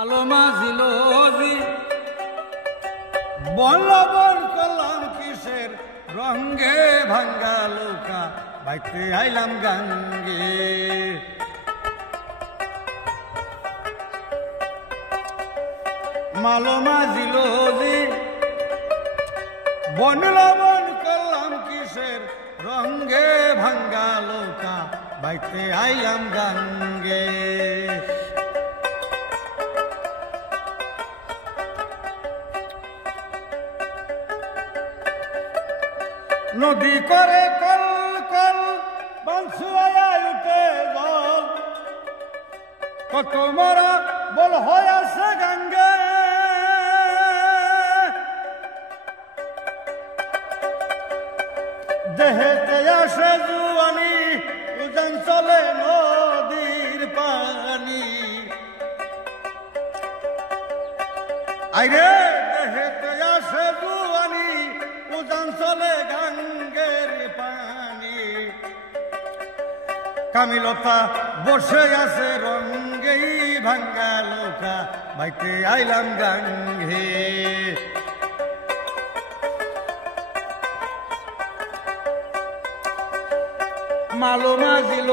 আলো মাঝিল বন লবণ করলাম কিসের রঙ্গে ভাঙ্গা লোকা বাইতে আইলাম গাঙ্গে। মালো মাঝিল বন লবণ করলাম কিসের রঙ্গে ভাঙ্গা লোকা বাইতে আইলাম গাঙ্গে। নদী করে কল কল বাঁশুয়া উঠে জল কত মারা বল হয়ে আছে গাঙ্গে। দেহেতে আসে জুয়ানি উজান চলে নদীর পানি। আইরে দেহেতে আসে জুয়ানি উজান চলে গাঙ্গের পানি। কামিলতা বসে আছে রঙ্গেই ভাঙ্গা লোকা বাইতে আইলাম গাঙ্গে। মালো মাঝিল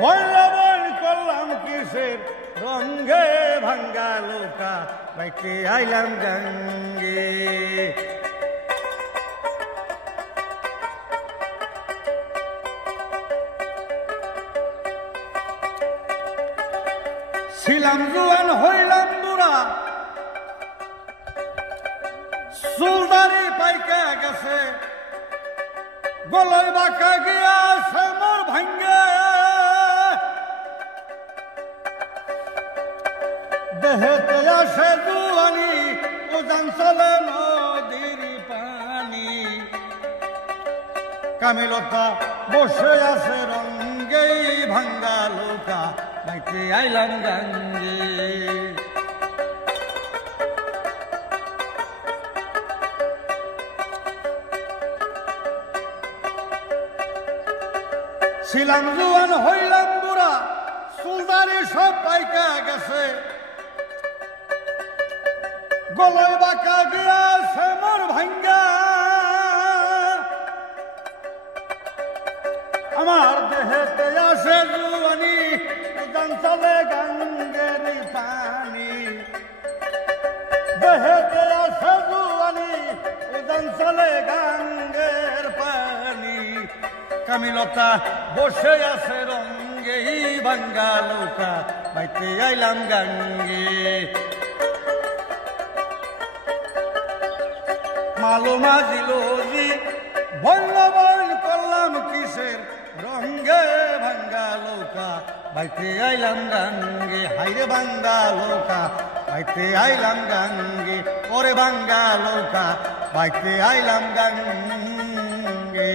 বন করলাম কিসের রঙ্গে ভাঙ্গা লোকা বাইতে আইলাম গাঙ্গে। ছিলাম জুয়ান হইলাম বুড়া চুলদারি পাইকা গেছে গলায় বাঁকা গিয়াছে মোর ভাঙ্গে। দেহেতে আসে জুয়ানি উজান চলে নদীর পানি। কামিলতা বসে আছে রঙ্গেই ভাঙ্গা লোকা বাইতে আইলাম গাঙ্গে। ছিলাম জুয়ান হইলাম বুড়া চুলদারি সব পাইকা গেছে গলায় বাঁকা গিয়াছে মোর ভাঙ্গা। আমার দেহেতে আসে জুয়ানি উজান চলে গাঙ্গের পানি। দেহেতে আসে জুয়ানি উজান চলে গাঙ্গের পানি। কামিলতা বসে আছে রঙ্গেই ভাঙ্গা লোকা বাইতে আইলাম গাঙ্গে। মালো মাঝিল বন করলাম কিসের রঙ্গে ভাঙ্গা লোকা বাইতে আইলাম গাঙ্গে। হাইরে ভাঙ্গা লোকা বাইতে আইলাম গাঙ্গে। ওরে ভাঙ্গা লোকা বাইতে আইলাম গাঙ্গে।